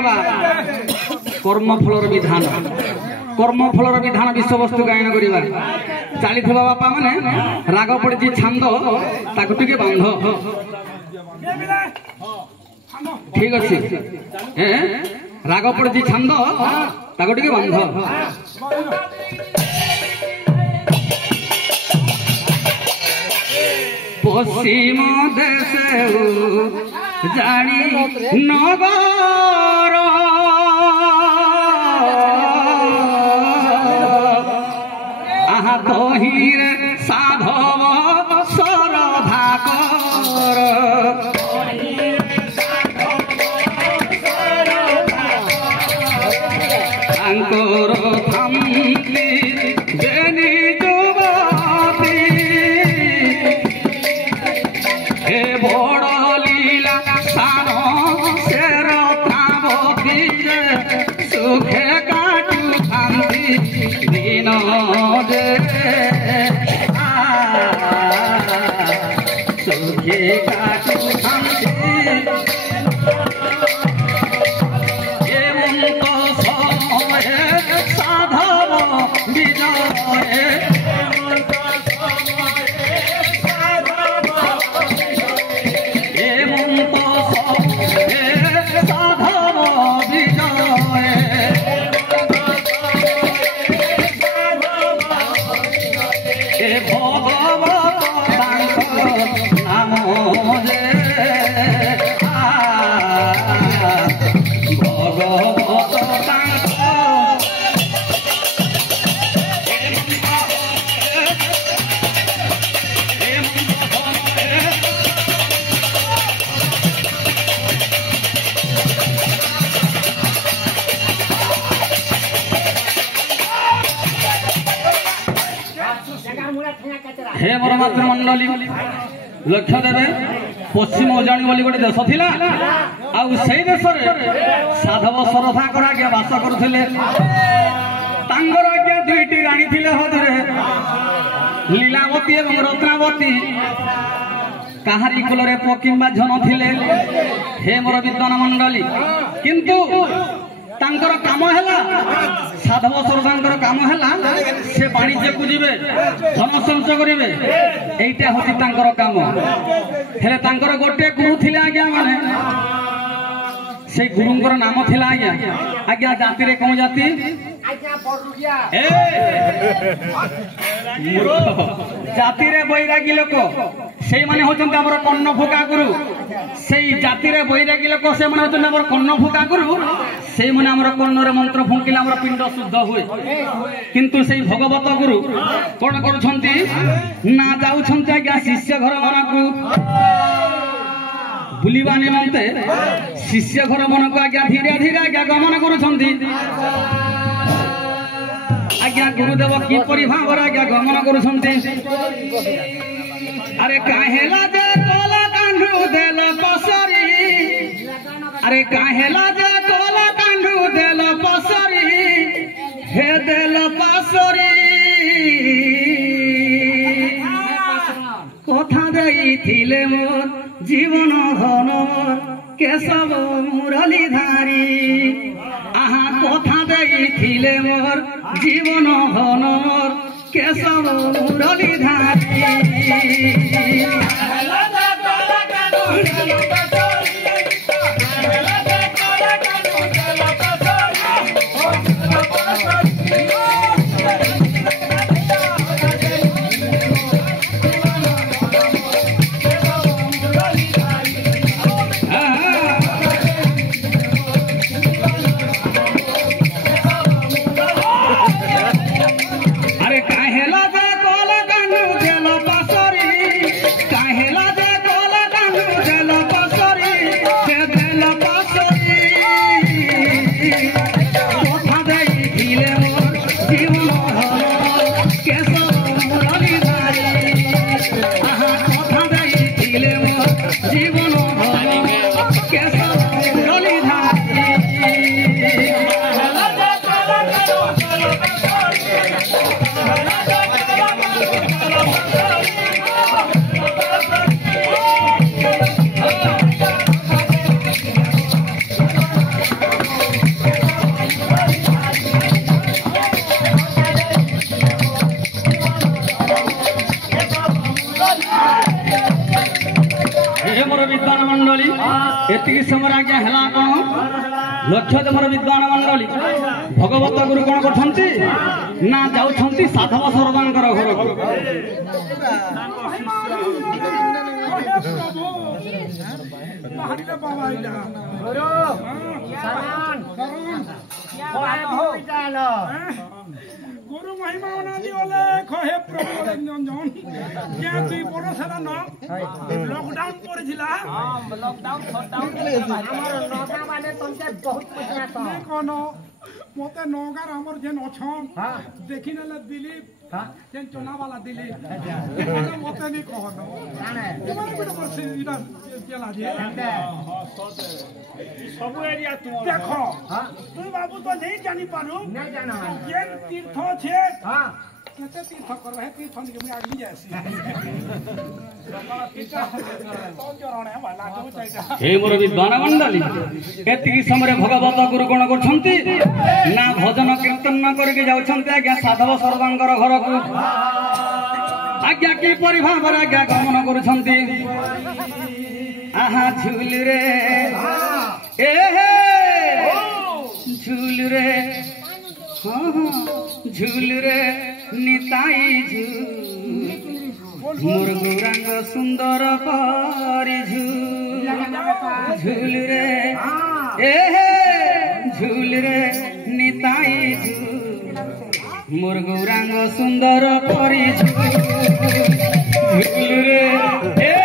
दबा कर्मफलर विधान कर्मफलर विधान विषयवस्तु गायन करवा चली बापा माने राग पड़ी छांद ताकू टिके बांध ठीक अच्छे राग पड़ी छांद ताकू टिके बांध पश्चिम देश जानी नगर आहा तहिर साधव सरधा कर तांकर थामली जेनी जुबती हे बड़ लीला सान शेर थामती सुखे काटू थांती दिन दे सुखे काटू थांती साधव विजय साधव विजय भगवत नाम जे भगवत हे मोर मातृमंडली लक्ष्य देवे पश्चिम उजाणी बोली गोटे देश थिला आउ सेई देश रे साधव सरधा कर आज्ञा वास करुथिले तांगर आज्ञा दुईटी राणी थिले हदरे लीलावती एवं रत्नावती काहारी कुलरे पकिंबा झन थिले हे मोर विद्वान मंडली किंतु तांकर काम हैला साधव सरदांकर काम हैला से वाणिज्य को जीवे धन संचय करिवे एइटा होची तांकर काम हेले तांकर गोटे गुरु थिले आज्ञा माने से गुरुंकर नाम थिला आज्ञा आज्ञा जाति रे कोन जाति आज्ञा बरुगिया ए जाति रे बैरागी लोक सेई माने होचन हमर कन्न फुका गुरु सेई जाति रे बैरागी लोक से माने होचन हमर कन्न फुका गुरु सेई माने हमर कन्न रे मंत्र फुंकिला हमर पिंड शुद्ध हुए किंतु सेई भगवत गुरु कोन करूछंती ना जाउछंती आज्ञा शिष्य घर मानकू बुलिबा निमंते शिष्य घर मनकू आज्ञा धीरे धीरे आज्ञा गमन करूछंती आज्ञा गुरुदेव की परिभावर आज्ञा गमन करूछंती अरे काहेला जे कोला कांढू देल पसरी अरे काहेला जे कोला कांढू देल पसरी हे देल पसरी कथा देइथिले मोर जीवन धन मोर केशव मुरलीधारी आहा कथा देइथिले मोर जीवन धन मोर केशव मुरलीधारी काहेला जे कोला कांडू देल पसरी एतिकी समय आज्ञा है कौन लक्ष्य देवर विद्वान मंडली भगवत गुरु कौन कर ना जाऊँ साधव सरदार घर को गुरु महिमा अनादि वाले कहे प्रभु रंजन क्या दुई बरस हला न लॉकडाउन पड़िथिला लॉकडाउन शटडाउन हमर नौका वाले तुमसे बहुत पूछना तो कोन मोते नौकार हमर जेन अछन देखि नले दिलीप जेन चोला वाला दिलीप मोते नि कहनो जाने तुम्हारे बिना परसे इना केला जे सब एरिया तू देखो तू बाबू तो नहीं जानी पारू नहीं जाना जेन तीर्थ छे हां केते तीर्थ कर रहे तीर्थ नि के आगली जासी हे मोर विद्वान मंडली एतिकी समय भगवत गुरु कौन कर ना भजन कीर्तन न करके जाउछन्ते आज्ञा साधव सरदार घर को आज्ञा कि परिभाव आज्ञा गमन करुछन्ति आहा झूल रे ए झूल रे झूल रे निताई मोर गौरांग सुंदर परी झूल रे ए झूल रे निताई मोर गौरांग सुंदर परी झूल रे ए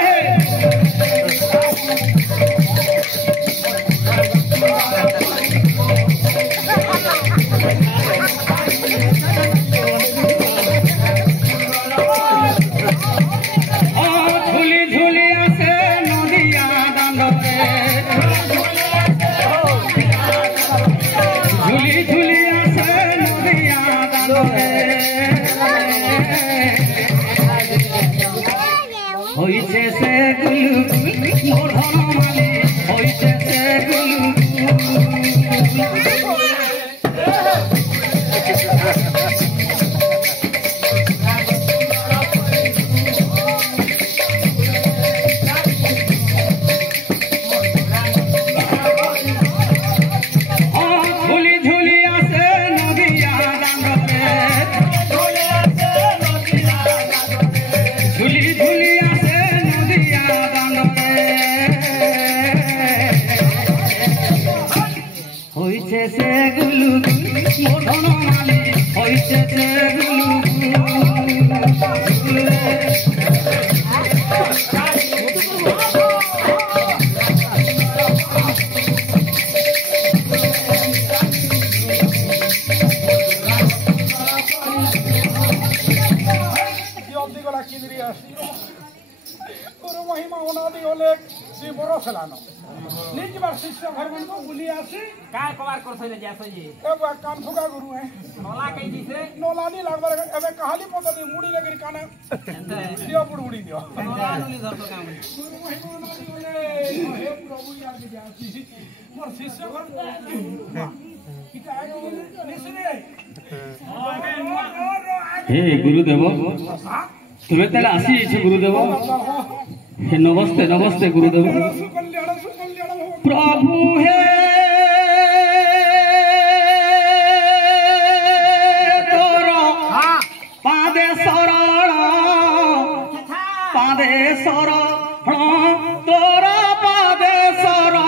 होइछे से गुलु मोर धनमाली होइछे से गुलु झूली झूली आसे नदिया दांडे झूली झूली होइछे से गुलु मोर धनमाली होइछे से गुरु महिमा अनादि वाले दुई बरस हला न निज बार शिष्य घर मन को बुली आसी काय कबार करथले जासो जी अब कान फुगा गुरु है नोला कहि दिसे नोला नी लागबर एबे कहाली पतली मुड़ी लगरी काने दियो बुड़ी दियो नोला नुली धरतो काम गुरु महिमा अनादि वाले हे प्रभु यार के जासी मोर शिष्य घर किता आगे निसरे हे गुरुदेव तुम्हें तेल आसी छे गुरुदेव हे नमस्ते नमस्ते गुरुदेव प्रभु हे तोर पादे शरण तोर पादे शरण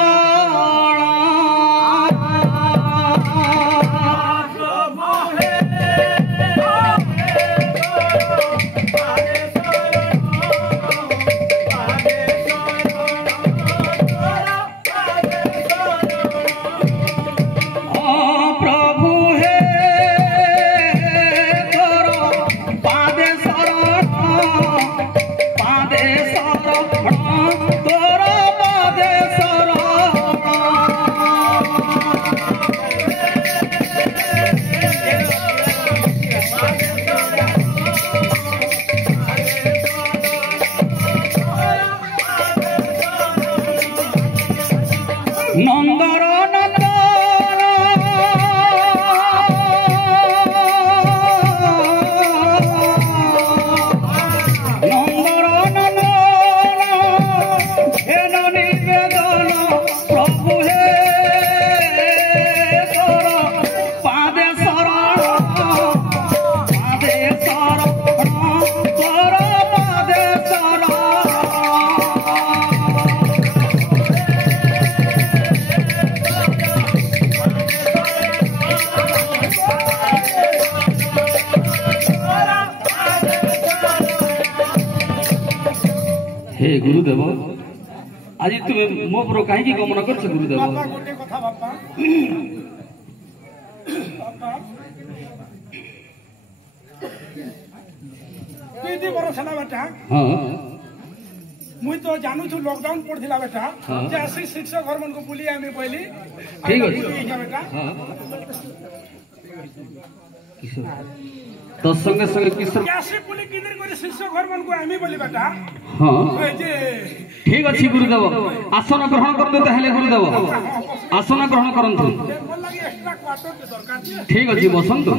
गुरुदेव आज तुम्हें मो पर कहीं गमन कर गुरुदेव बापा गोटे कथा बापा बापा दीदी बरस है बेटा हाँ मुई तो जानू छु लॉकडाउन पड़थिला बेटा जे असि शिक्षक घर मन को बुली आमी पहली ठीक है बेटा हाँ तो संगे संगे किशोर कैसे पुली किधर कोई शिक्षक घर मन को आमी बोली बेटा हाँ जे ठीक अच्छी गुरुदेव आसन ग्रहण करते ताहले गुरुदेव आसन ग्रहण करंतु मन लगी एक्स्ट्रा क्वार्टर के दरकार ठीक अच्छी बसंतु